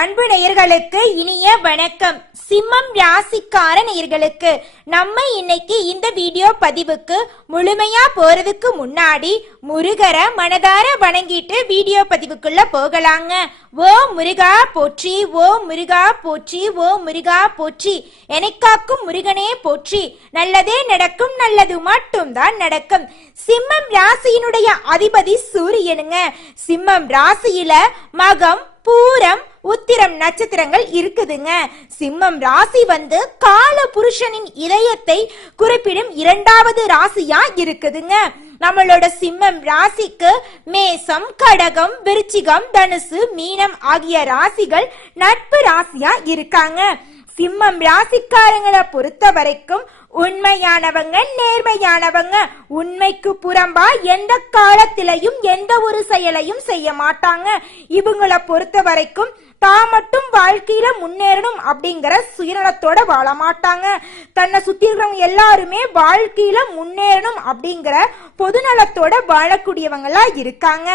அன்பு நேயர்களுக்கு இனிய வணக்கம். சிம்மம் ராசிக்கார நேயர்களுக்கு நம்ம இன்னைக்கு இந்த வீடியோ பதிவுக்கு முழுமையா போறதுக்கு முன்னாடி முருகரை மனதார வணங்கிட்டு வீடியோ பதிவுக்குள்ள போகலாங்க. ஓ முருகா போற்றி, ஓ முருகா போற்றி, ஓ முருகா போற்றி, எனக்காக்கும் முருகனே போற்றி, நல்லதே நடக்கும், நல்லது மட்டும் தான் நடக்கும். சிம்மம் ராசியினுடைய அதிபதி சூரியனுங்க. சிம்மம் ராசியில மகம், பூரம், உத்திரம் நட்சத்திரங்கள் இருக்குதுங்க. சிம்மம் ராசி கால புருஷனின் இதயத்தை குறிப்பிடும் இரண்டாவது ராசியா இருக்குதுங்க. நம்மளோட சிம்மம் ராசிக்கு மேசம், கடகம், விருச்சிகம், தனுசு, மீனம் ஆகிய ராசிகள் நட்பு ராசியா இருக்காங்க. சிம்மம் ராசிக்காரங்களை பொறுத்த வரைக்கும் உண்மையானவங்க, நேர்மையானவங்க. உண்மைக்கு புறம்பா எந்த காலத்திலையும் எந்த ஒரு செயலையும் செய்ய மாட்டாங்க. இவங்களை பொறுத்த வரைக்கும் தான் மட்டும் வாழ்க்கையில முன்னேறணும் அப்படிங்கிற சுயநலத்தோட வாழ மாட்டாங்க. தன்னை சுத்தி இருக்கிறவங்க எல்லாருமே வாழ்க்கையில முன்னேறணும் அப்படிங்கிற பொதுநலத்தோட வாழக்கூடியவங்களா இருக்காங்க.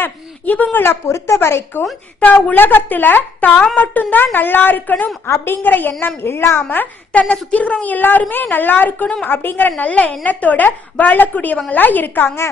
இவங்களை பொறுத்த வரைக்கும் உலகத்துல தான் மட்டும்தான் நல்லா இருக்கணும் அப்படிங்கிற எண்ணம் இல்லாம தன்னை சுத்தி இருக்கிறவங்க எல்லாருமே நல்லா இருக்கணும் அப்படிங்கிற நல்ல எண்ணத்தோட வாழக்கூடியவங்களா இருக்காங்க.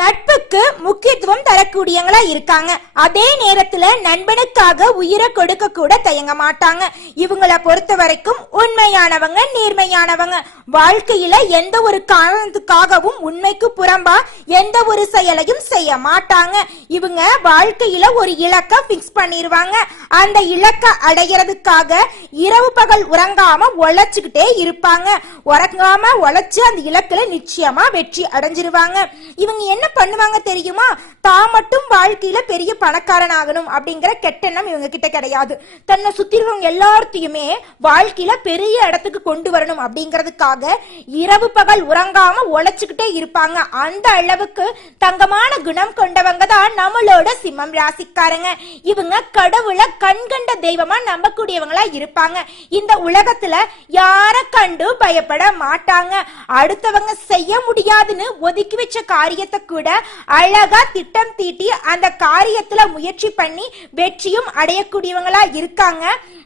நட்புக்கு முக்கியத்துவம் தரக்கூடியவங்களா இருக்காங்க. அதே நேரத்துல நண்பனுக்காக உயிரை கொடுக்க கூட தயங்க மாட்டாங்க. இவங்களை பொறுத்த வரைக்கும் உண்மையானவங்க, நேர்மையானவங்க. வாழ்க்கையில எந்த ஒரு காரணத்துக்காகவும் உண்மைக்கு புறம்பா எந்த ஒரு செயலையும் செய்ய மாட்டாங்க. இவங்க வாழ்க்கையில ஒரு இலக்க பிக்ஸ் பண்ணிருவாங்க. அந்த இலக்க அடைகிறதுக்காக இரவு பகல் உறங்காம உழைச்சுக்கிட்டே இருப்பாங்க. உறங்காம உழைச்சு அந்த இலக்குல நிச்சயமா வெற்றி அடைஞ்சிருவாங்க. இவங்க என்ன பண்ணுவாங்க தெரியுமா? தான் மட்டும் வாழ்க்கையில பெரிய பணக்காரன் ஆகணும் அப்படிங்கிற கெட்டெண்ணம் இவங்க கிட்ட கிடையாது. தன்னை சுத்தி இருக்கிறவங்க எல்லாத்தையுமே வாழ்க்கையில பெரிய இடத்துக்கு கொண்டு வரணும் அப்படிங்கிறதுக்காக இரவு பகல் உறங்காம உழைச்சுக்கிட்டே இருப்பாங்க. அந்த அளவுக்கு தங்கமான குணம் கொண்டவங்க தான் நம்மளோட சிம்மம் ராசிக்காரங்க. இவங்க கடவுளை கண்கண்ட தெய்வமா நம்பக்கூடியவங்களா இருப்பாங்க. இந்த உலகத்துல யார கண்டு பயப்பட மாட்டாங்க. அடுத்தவங்க செய்ய முடியாதுன்னு ஒதுக்கி வச்ச காரியத்தை கூட அழகா திட்டம் தீட்டி அந்த காரியத்துல முயற்சி பண்ணி வெற்றியும் அடையக்கூடியவங்களா இருக்காங்க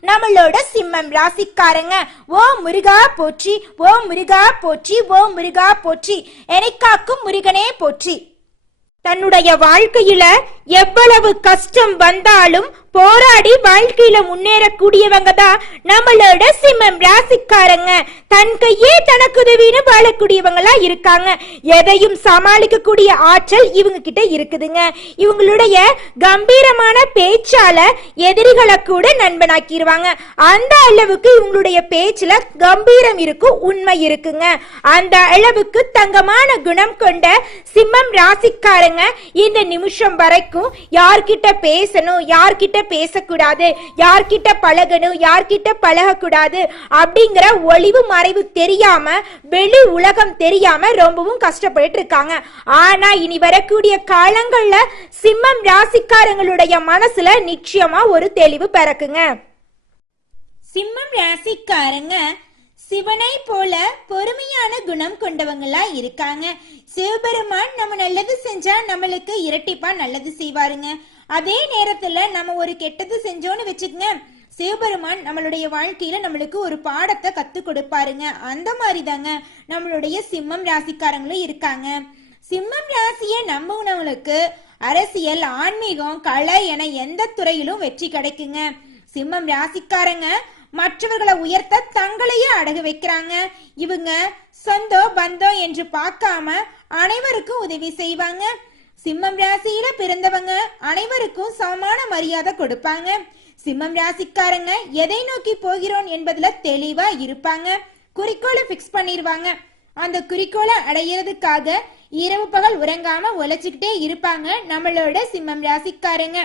நம்மளோட சிம்மம் ராசிக்காரங்க. ஓ முருகா போற்றி, ஓ முருகா போற்றி, ஓ முருகா போற்றி, எனக்காக்கும் முருகனே போற்றி. தன்னுடைய வாழ்க்கையில எவ்வளவு கஷ்டம் வந்தாலும் போராடி வாழ்க்கையில முன்னேறக்கூடியவங்க தான் நம்மளோட சிம்மம் ராசிக்காரங்க. தன் கையே தனக்கு உதவின்னு வாழக்கூடியவங்களா இருக்காங்க. எதையும் சமாளிக்கக்கூடிய ஆற்றல் இவங்க கிட்ட இருக்குதுங்க. இவங்களுடைய கம்பீரமான பேச்சால எதிரிகளை கூட நண்பனாக்கிடுவாங்க. அந்த அளவுக்கு இவங்களுடைய பேச்சுல கம்பீரம் இருக்கும், உண்மை இருக்குங்க. அந்த அளவுக்கு தங்கமான குணம் கொண்ட சிம்மம் ராசிக்காரங்க இந்த நிமிஷம் வரைக்கும் யார்கிட்ட பேசணும், யார்கிட்ட பேசக்கூடாது, யார்கிட்ட பழகணும், யார்கிட்ட பழகக்கூடாது அப்படிங்கிற ஒளிவு மறைவு தெரியாம, வெளி உலகம் தெரியாம ரொம்பவும் கஷ்டப்பட்டு இருக்காங்க. ஆனா இனி வரக்கூடிய காலங்கள்ல சிம்மம் ராசிக்காரங்களுடைய மனசுல நிச்சயமா ஒரு தெளிவு பிறக்குங்க. சிம்மம் ராசிக்காரங்க சிவனை போல பொறுமையான குணம் கொண்டவங்களா இருக்காங்க. சிவபெருமான் நம்ம நல்லது செஞ்சா நம்மளுக்கு இரட்டிப்பா நல்லது செய்வாருங்க. அதே நேரத்துல நம்ம ஒரு கெட்டது செஞ்சோன்னு வச்சுக்கங்க, சிவபெருமான் நம்மளுடைய வாழ்க்கையில நம்மளுக்கு ஒரு பாடத்தை கத்து கொடுப்பாருங்க. அந்த மாதிரி தாங்க நம்மளுடைய சிம்மம் ராசிக்காரங்களும் இருக்காங்க. சிம்மம் ராசியை நம்புனவங்களுக்கு அரசியல், ஆன்மீகம், கலை என எந்த துறையிலும் வெற்றி கிடைக்குங்க. சிம்மம் ராசிக்காரங்க மற்றவர்களை உயர்த்த தங்களையே அடகு வைக்கிறாங்க. இவங்க சொந்தம் பந்தம் என்று பார்க்காம அனைவருக்கும் உதவி செய்வாங்க. சிம்மம் ராசியில பிறந்தவங்க அனைவருக்கும் சமமான மரியாதை கொடுப்பாங்க. சிம்மம் ராசிக்காரங்க எதை நோக்கி போகிறோம் என்பதுல தெளிவா இருப்பாங்க. குறிக்கோளை பிக்ஸ் பண்ணிருவாங்க. அந்த குறிக்கோளை அடையிறதுக்காக இரவு பகல் உறங்காம உழைச்சுக்கிட்டே இருப்பாங்க நம்மளோட சிம்மம் ராசிக்காரங்க.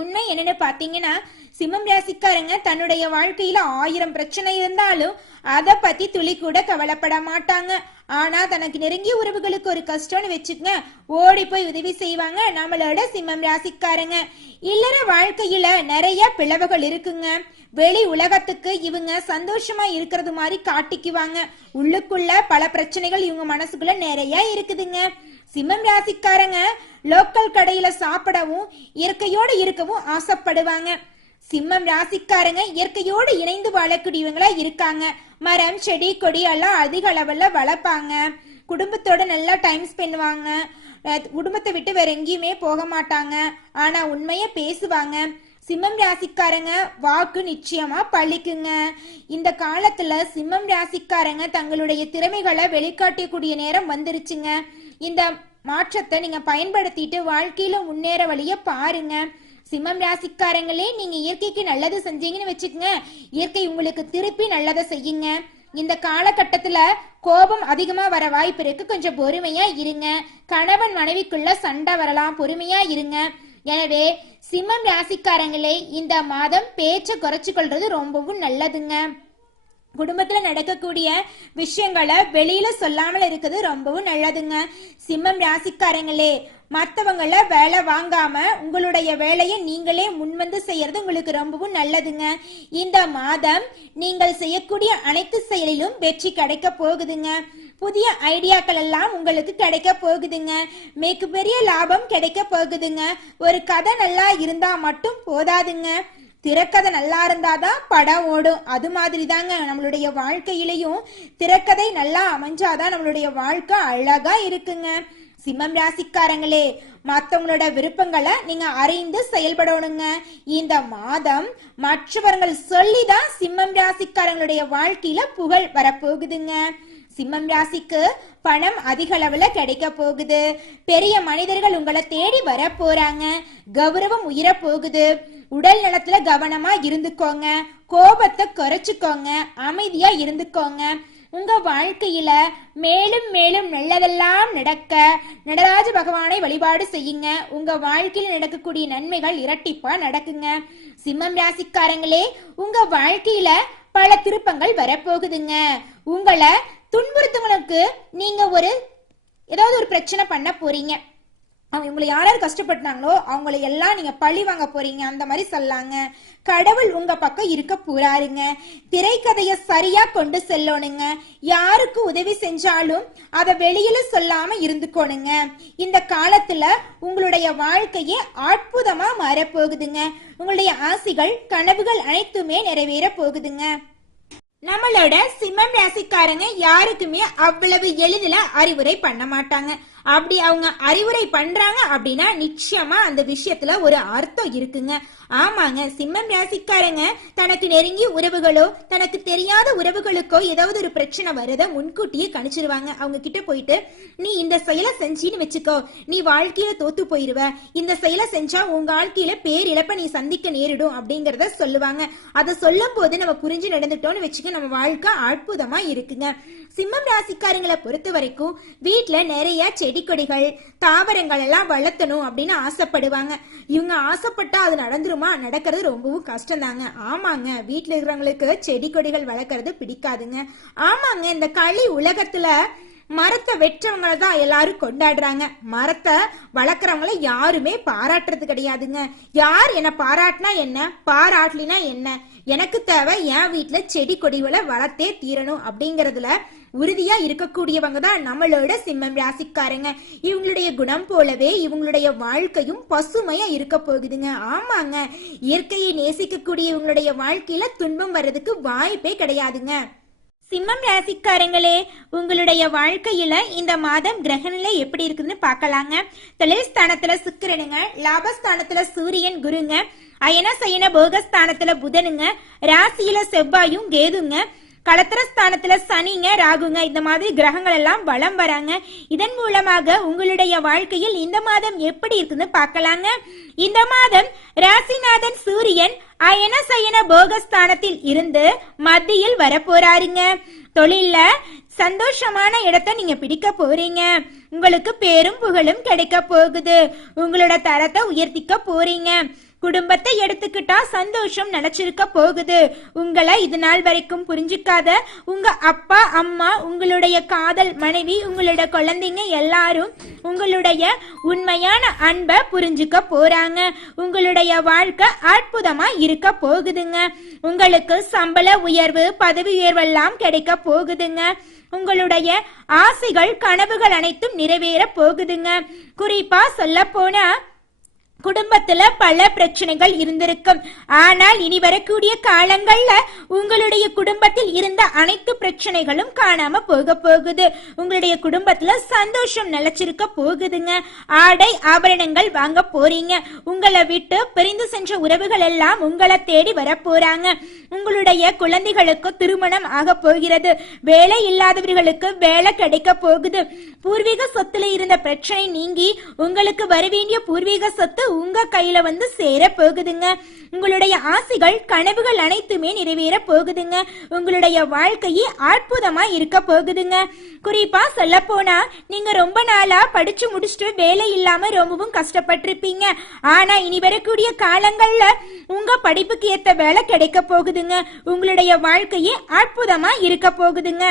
உண்மை என்னன்னு பாத்தீங்கன்னா, சிம்மம் ராசிக்காரங்க தன்னுடைய வாழ்க்கையில 1000 பிரச்சனை இருந்தாலும் அதை பத்தி துளி கூட கவலைப்பட மாட்டாங்க. ஆனா தனக்கு நெருங்கிய உறவுகளுக்கு ஒரு கஷ்டம்னு வச்சுக்கங்க, ஓடி போய் உதவி செய்வாங்க நம்மளோட சிம்மம் ராசிக்காரங்க. இல்லற வாழ்க்கையில நிறைய பிளவுகள் இருக்குங்க. வெளி உலகத்துக்கு இவங்க சந்தோஷமா இருக்கிறது மாதிரி காட்டிக்குவாங்க. உள்ளுக்குள்ள பல பிரச்சனைகள் இவங்க மனசுக்குள்ள நிறைய இருக்குதுங்க. சிம்மம் ராசிக்காரங்க லோக்கல் கடையில சாப்பிடவும் இயற்கையோடு இருக்கவும் ஆசைப்படுவாங்க. சிம்மம் ராசிக்காரங்க இயற்கையோடு இணைந்து வாழக்கூடியவங்களா இருக்காங்க. மரம் செடி கொடி எல்லாம் அதிக அளவுல வளர்ப்பாங்க. குடும்பத்தோட நல்லா டைம் ஸ்பெண்டுவாங்க. குடும்பத்தை விட்டு வேற எங்கேயுமே போக மாட்டாங்க. ஆனா உண்மைய பேசுவாங்க. சிம்மம் ராசிக்காரங்க வாக்கு நிச்சயமா பழிக்குங்க. இந்த காலத்துல சிம்மம் ராசிக்காரங்க தங்களுடைய திறமைகளை வெளிக்காட்டக்கூடிய நேரம் வந்துருச்சுங்க. இந்த மாற்றத்தை நீங்க பயன்படுத்திட்டு வாழ்க்கையில முன்னேற வழிய பாருங்க. சிம்மம் ராசிக்காரங்களே, நீங்க இயற்கைக்கு நல்லது செஞ்சீங்கன்னு வச்சுக்கங்க, இயற்கை உங்களுக்கு திருப்பி நல்லதை செய்யுங்க. இந்த காலகட்டத்துல கோபம் அதிகமா வர வாய்ப்பு இருக்கு. கொஞ்சம் பொறுமையா இருங்க. கணவன் மனைவிக்குள்ள சண்டை வரலாம், பொறுமையா இருங்க. எனவே சிம்மம் ராசிக்காரங்களே, இந்த மாதம் பேச்சை குறைச்சு கொள்றது ரொம்பவும் நல்லதுங்க. குடும்பத்துல நடக்கக்கூடிய விஷயங்களை வெளியில சொல்லாமல் இருக்குது ரொம்பவும் நல்லதுங்க. சிம்மம் ராசிக்காரங்களே, மற்றவங்கள வேலை வாங்காம உங்களுடைய வேலையை நீங்களே முன்வந்து செய்யறது உங்களுக்கு ரொம்பவும் நல்லதுங்க. இந்த மாதம் நீங்கள் செய்யக்கூடிய அனைத்து செயலிலும் வெற்றி கிடைக்க போகுதுங்க. புதிய ஐடியாக்கள் எல்லாம் உங்களுக்கு கிடைக்க போகுதுங்க. மிகப்பெரிய லாபம் கிடைக்க போகுதுங்க. ஒரு கதை நல்லா இருந்தா மட்டும் போதாதுங்க, திரைக்கதை நல்லா இருந்தாதான் படம் ஓடும். அது மாதிரி தாங்க நம்மளுடைய வாழ்க்கையிலையும் திரைக்கதை நல்லா அமைஞ்சாதான் நம்மளுடைய வாழ்க்கை அழகா இருக்குங்க. சிம்மம் ராசிக்காரங்களே, மற்றவங்களோட விருப்பங்களை நீங்க அறிந்து செயல்படணுங்க. இந்த மாதம் மற்றவர்கள் சொல்லிதான் சிம்மம் ராசிக்காரங்களுடைய வாழ்க்கையில புகழ் வரப்போகுதுங்க. சிம்மம் ராசிக்கு பணம் அதிக அளவுல கிடைக்க போகுது. பெரிய மனிதர்கள் உங்களை தேடி வர போறாங்க. கௌரவம் உயர போகுது. உடல் நலத்துல கவனமா இருந்துக்கோங்க. கோபத்தை குறைச்சுக்கோங்க. அமைதியா இருந்துக்கோங்க. உங்க வாழ்க்கையில மேலும் மேலும் நல்லதெல்லாம் நடக்க நடராஜ பகவானை வழிபாடு செய்யுங்க. உங்க வாழ்க்கையில நடக்கக்கூடிய நன்மைகள் இரட்டிப்பா நடக்குங்க. சிம்மம் ராசிக்காரங்களே, உங்க வாழ்க்கையில பல திருப்பங்கள் வரப்போகுதுங்க. உங்களை துன்புறுத்தவங்களுக்கு நீங்க ஏதாவது ஒரு பிரச்சனை பண்ண போறீங்க. அவங்க உங்களை யாராவது கஷ்டப்பட்டாங்களோ அவங்களை எல்லாம் நீங்க பழி வாங்க போறீங்க. அந்த மாதிரி சொல்லாங்க. கடவுள் உங்க பக்கம் இருக்க போறாருங்க. திரைக்கதைய சரியா கொண்டு செல்லணுங்க. யாருக்கு உதவி செஞ்சாலும் அதை வெளியில சொல்லாம இருந்துக்கோணுங்க. இந்த காலத்துல உங்களுடைய வாழ்க்கையே அற்புதமா மாறப்போகுதுங்க. உங்களுடைய ஆசைகள் கனவுகள் அனைத்துமே நிறைவேற போகுதுங்க. நம்மளோட சிம்மம் ராசிக்காரங்க யாருக்குமே அவ்வளவு எளிதில அறிவுரை பண்ண மாட்டாங்க. அப்படி அவங்க அறிவுரை பண்றாங்க அப்படின்னா நிச்சயமா அந்த விஷயத்துல ஒரு அர்த்தம் இருக்குங்க. ஆமாங்க, சிம்மம் ராசிக்காரங்க தனக்கு நெருங்கிய உறவுகளோ தனக்கு தெரியாத உறவுகளுக்கோ ஏதாவது ஒரு பிரச்சனை வருத முன்கூட்டியே கணிச்சிருவாங்க. அவங்க கிட்ட போயிட்டு, நீ இந்த செயலை செஞ்சின்னு வச்சுக்கோ, நீ வாழ்க்கையில தோத்து போயிருவ, இந்த செயலை செஞ்சா உங்க வாழ்க்கையில பேரிழப்ப நீ சந்திக்க நேரிடும் அப்படிங்கறத சொல்லுவாங்க. அதை சொல்லும் போது நம்ம புரிஞ்சு நடந்துட்டோம்னு வச்சுக்க, நம்ம வாழ்க்கை அற்புதமா இருக்குங்க. சிம்மம் ராசிக்காரங்களை பொறுத்த வரைக்கும் வீட்டுல நிறைய செடி கொடிகள் தாவரங்கள் எல்லாம் வளர்த்தணும் அப்படின்னு ஆசைப்படுவாங்க. இவங்க ஆசைப்பட்டா அது நடந்துருமா? நடக்கிறது ரொம்பவும் கஷ்டம் தாங்க. ஆமாங்க, வீட்டுல இருக்கிறவங்களுக்கு செடி கொடிகள் வளர்க்கறது பிடிக்காதுங்க. ஆமாங்க, இந்த களி உலகத்துல மரத்தை வெற்றவங்களை தான் எல்லாரும் கொண்டாடுறாங்க. மரத்தை வளர்க்குறவங்கள யாருமே பாராட்டுறது கிடையாதுங்க. யார் என்ன பாராட்டினா என்ன, பாராட்டலினா என்ன, எனக்கு தேவை என் வீட்டுல செடி கொடிகளை வளர்த்தே தீரணும் அப்படிங்கறதுல உறுதியா இருக்கக்கூடியவங்க தான் நம்மளோட சிம்மம் ராசிக்காரங்க. இவங்களுடைய குணம் போலவே இவங்களுடைய வாழ்க்கையும் பசுமையா இருக்க போகுதுங்க. ஆமாங்க, இயற்கையை நேசிக்கக்கூடிய இவங்களுடைய வாழ்க்கையில துன்பம் வர்றதுக்கு வாய்ப்பே கிடையாதுங்க. சிம்மம் ராசிக்காரங்களே, உங்களுடைய வாழ்க்கையில இந்த மாதம் கிரகநிலை எப்படி இருக்குதுன்னு பார்க்கலாங்க. தொழில் ஸ்தானத்துல சுக்கிரனுங்க, லாபஸ்தானத்துல சூரியன் குருங்க, அயன சயன போகஸ்தானத்துல புதனுங்க, ராசியில செவ்வாயும் கேதுங்க, களத்திரஸ்தானத்துல சனிங்க ராகுங்க. இந்த மாதிரி கிரகங்கள் எல்லாம் வலம் வராங்க. இதன் மூலமாக உங்களுடைய வாழ்க்கையில் இந்த மாதம் எப்படி இருக்குன்னு பார்க்கலாங்க. இந்த மாதம் ராசிநாதன் சூரியன் அயன சயன போகஸ்தானத்தில் இருந்து மத்தியில் வரப்போறாருங்க. தொழில்ல சந்தோஷமான இடத்தை நீங்க பிடிக்க போறீங்க. உங்களுக்கு பேரும் புகழும் கிடைக்க போகுது. உங்களோட தரத்தை உயர்த்திக்க போறீங்க. குடும்பத்தை எடுத்துக்கிட்டா சந்தோஷம் நினைச்சிருக்க போகுது. உங்களை இது நாள் வரைக்கும் புரிஞ்சுக்காத உங்க அப்பா அம்மா, உங்களுடைய காதல் மனைவி, உங்களோட குழந்தைங்க எல்லாரும் உங்களுடைய உண்மையான அன்பை புரிஞ்சுக்க போறாங்க. உங்களுடைய வாழ்க்கை அற்புதமா இருக்க போகுதுங்க. உங்களுக்கு சம்பள உயர்வு, பதவி உயர்வெல்லாம் கிடைக்க போகுதுங்க. உங்களுடைய ஆசைகள் கனவுகள் அனைத்தும் நிறைவேற போகுதுங்க. குறிப்பா சொல்ல போனா குடும்பத்துல பல பிரச்சனைகள் இருந்திருக்கும். ஆனால் இனி வரக்கூடிய காலங்கள்ல உங்களுடைய குடும்பத்தில் இருந்த அனைத்து பிரச்சனைகளும் காணாம போகுது. உங்களுடைய குடும்பத்துல சந்தோஷம் நிலைச்சிருக்க போகுதுங்க. ஆடை ஆபரணங்கள் வாங்க போறீங்க. உங்களை விட்டு பிரிந்து சென்ற உறவுகள் எல்லாம் உங்களை தேடி வர போறாங்க. உங்களுடைய குழந்தைகளுக்கு திருமணம் ஆக போகிறது. வேலை இல்லாதவர்களுக்கு வேலை கிடைக்க போகுது. பூர்வீக சொத்துல இருந்த பிரச்சனை நீங்கி உங்களுக்கு வரவேண்டிய பூர்வீக சொத்து உங்க கையில வந்து சேர போகுதுங்க. உங்களுடைய ஆசைகள் கனவுகள் அனைத்துமே நிறைவேற போகுதுங்க. உங்களுடைய வாழ்க்கையே அற்புதமா இருக்க போகுதுங்க. குறிப்பா சொல்ல போனா நீங்க ரொம்ப நாளா படிச்சு முடிச்சுட்டு வேலை இல்லாம ரொம்பவும் கஷ்டப்பட்டிருப்பீங்க. ஆனா இனி வரக்கூடிய காலங்கள்ல உங்க படிப்புக்கு ஏத்த வேலை கிடைக்க போகுதுங்க. உங்களுடைய வாழ்க்கையே அற்புதமா இருக்க போகுதுங்க.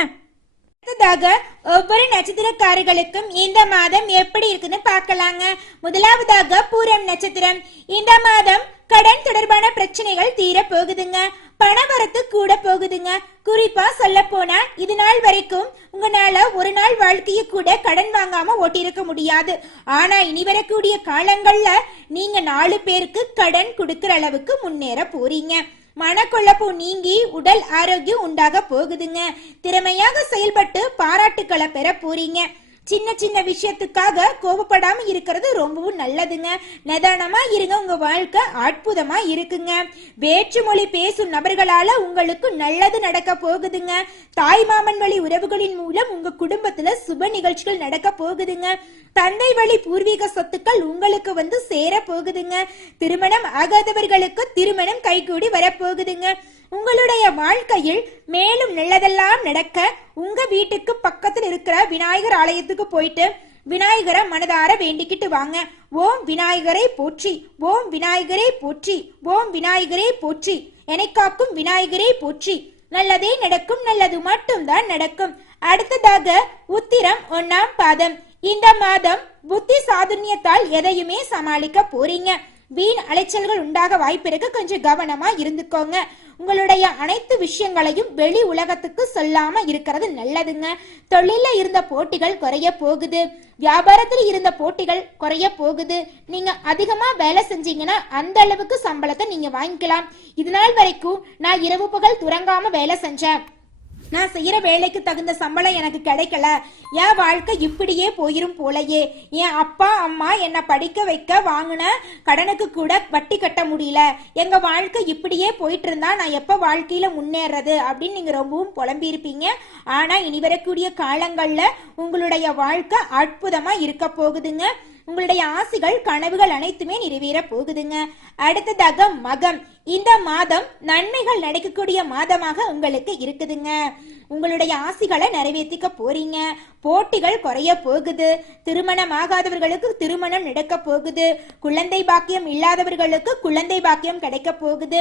ஒவ்வொரு நட்சத்திரக்காரர்களுக்கும் இந்த மாதம் எப்படி இருக்குன்னு பார்க்கலாங்க. முதலாவதாக பூரம் நட்சத்திரம். இந்த மாதம் கடன் தொடர்பான பிரச்சனைகள் தீர போகுதுங்க. பணவரத்து கூட போகுதுங்க. குறிப்பா சொல்ல போனா இது நாள் வரைக்கும் உங்களால ஒரு நாள் வாழ்க்கைய கூட கடன் வாங்காம ஓட்டிருக்க முடியாது. ஆனா இனி வரக்கூடிய காலங்கள்ல நீங்க 4 பேருக்கு கடன் கொடுக்கற அளவுக்கு முன்னேற போறீங்க. மனக்குழப்பம் நீங்கி உடல் ஆரோக்கியம் உண்டாக போகுதுங்க. திறமையாக செயல்பட்டு பாராட்டுக்களை பெற போறீங்க. சின்ன சின்ன விஷயத்துக்காக கோபப்படாம இருக்கிறது ரொம்பவும் நல்லதுங்க. நிதானமா இருங்க. உங்க வாழ்க்கை அற்புதமா இருக்குங்க. வேற்று மொழி பேசும் நபர்களால உங்களுக்கு நல்லது நடக்க போகுதுங்க. தாய் மாமன் வழி உறவுகளின் மூலம் உங்க குடும்பத்துல சுப நிகழ்ச்சிகள் நடக்க போகுதுங்க. தந்தை வழி பூர்வீக சொத்துக்கள் உங்களுக்கு வந்து சேர போகுதுங்க. திருமணம் ஆகாதவர்களுக்கு திருமணம் கைகூடி வரப்போகுதுங்க. உங்களுடைய வாழ்க்கையில் மேலும் நல்லதெல்லாம் நடக்க உங்க வீட்டுக்கு பக்கத்தில் இருக்கிற விநாயகர் ஆலயத்துக்கு போயிட்டு விநாயகரை மனதார வேண்டிக்கிட்டு வாங்க. ஓம் விநாயகரை போற்றி, ஓம் விநாயகரை போற்றி, ஓம் விநாயகரை போற்றி, என்னை காக்கும் விநாயகரை போற்றி. நல்லதே நடக்கும். நல்லது மட்டும்தான் நடக்கும். அடுத்ததாக உத்திரம் 1ஆம் பாதம். இந்த மாதம் புத்தி சாதுர்யத்தால் எதையுமே சமாளிக்க போறீங்க. வீண் அலைச்சல்கள் உண்டாக வாய்ப்பு இருக்கு. கொஞ்சம் கவனமா இருந்துக்கோங்க. உங்களுடைய அனைத்து விஷயங்களையும் வெளி உலகத்துக்கு சொல்லாம இருக்கிறது நல்லதுங்க. தொழில இருந்த போட்டிகள் குறைய போகுது. வியாபாரத்தில் இருந்த போட்டிகள் குறைய போகுது. நீங்க அதிகமா வேலை செஞ்சீங்கன்னா அந்த அளவுக்கு சம்பளத்தை நீங்க வாங்கிக்கலாம். இது நாள் வரைக்கும் நான் இரவு பகல் துறங்காம வேலை செஞ்சேன், நான் செய்யற வேலைக்கு தகுந்த சம்பளம் எனக்கு கிடைக்கல, என் வாழ்க்கை இப்படியே போயிரும் போலயே, என் அப்பா அம்மா என்னை படிக்க வைக்க வாங்கின கடனுக்கு கூட வட்டி கட்ட முடியல, எங்க வாழ்க்கை இப்படியே போயிட்டு இருந்தா நான் எப்ப வாழ்க்கையில முன்னேறது அப்படின்னு நீங்க ரொம்பவும் புலம்பி இருப்பீங்க. ஆனா இனி வரக்கூடிய காலங்கள்ல உங்களுடைய வாழ்க்கை அற்புதமா இருக்க போகுதுங்க. உங்களுடைய ஆசைகள் கனவுகள் அனைத்துமே நிறைவேற போகுதுங்க. அடுத்ததாக மகம். இந்த மாதம் நன்மைகள் நடக்கக்கூடிய மாதமாக உங்களுக்கு இருக்குதுங்க. உங்களுடைய ஆசைகளை நிறைவேற்றிக்க போறீங்க. போட்டிகள் குறைய போகுது. திருமணம் ஆகாதவர்களுக்கு திருமணம் நடக்க போகுது. குழந்தை பாக்கியம் இல்லாதவர்களுக்கு குழந்தை பாக்கியம் கிடைக்க போகுது.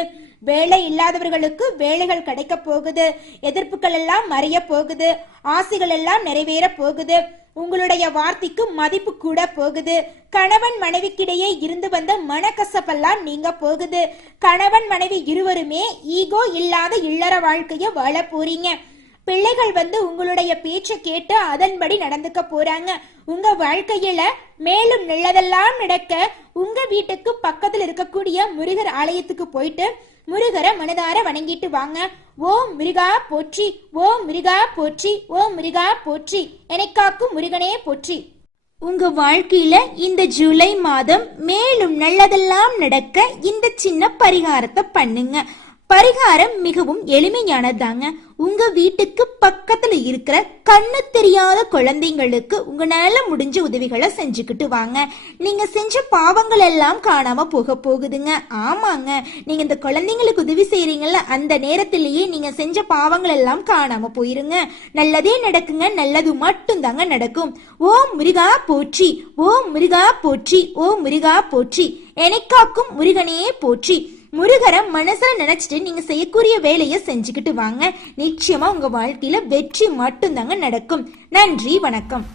வேலை இல்லாதவர்களுக்கு வேலைகள் கிடைக்க போகுது. எதிர்ப்புகள் எல்லாம் மறைய போகுது. ஆசைகள் எல்லாம் நிறைவேற போகுது. உங்களுடைய வார்த்தைக்கு மதிப்பு கூட போகுது. கணவன் மனைவிக்கிடையே இருந்து வந்த மனக்கசப்பெல்லாம் நீங்க போகுது. கணவன் மனைவி இருவருமே ஈகோ இல்லாத இல்லற வாழ்க்கைய வாழ போறீங்க. பிள்ளைகள் வந்து உங்களுடைய பேச்சை கேட்டு அதன்படி நடந்துக்க போறாங்க. உங்க வாழ்க்கையில மேலும் நல்லதெல்லாம் நடக்க உங்க வீட்டுக்கு பக்கத்துல இருக்கக்கூடிய முருகர் ஆலயத்துக்கு போயிட்டு முருகரை மனதார வணங்கிட்டு வாங்க. ஓம் முருகா போற்றி, ஓம் முருகா போற்றி, ஓம் முருகா போற்றி, என்னை காக்கும் முருகனே போற்றி. உங்க வாழ்க்கையில இந்த ஜூலை மாதம் மேலும் நல்லதெல்லாம் நடக்க இந்த சின்ன பரிகாரத்தை பண்ணுங்க. பரிகாரம் மிகவும் எளிமையானதாங்க. உங்க வீட்டுக்கு பக்கத்துல இருக்கிற கண்ணு தெரியாத குழந்தைங்களுக்கு உங்களால முடிஞ்ச உதவிகளை செஞ்சுக்கிட்டு வாங்க. நீங்க செஞ்ச பாவங்கள் எல்லாம் காணாம போகுதுங்க. ஆமாங்க, நீங்க இந்த குழந்தைங்களுக்கு உதவி செய்யறீங்கல்ல, அந்த நேரத்திலேயே நீங்க செஞ்ச பாவங்கள் எல்லாம் காணாம போயிருங்க. நல்லதே நடக்குங்க. நல்லது மட்டும் தாங்க நடக்கும். ஓம் முருகா போற்றி, ஓம் முருகா போற்றி, ஓம் முருகா போற்றி, என்னை காக்கும் முருகனே போற்றி. முருகரை மனசுல நினைச்சிட்டு நீங்க செய்யக்கூடிய வேலையை செஞ்சுக்கிட்டு வாங்க. நிச்சயமா உங்க வாழ்க்கையில வெற்றி மட்டும் தாங்க நடக்கும். நன்றி, வணக்கம்.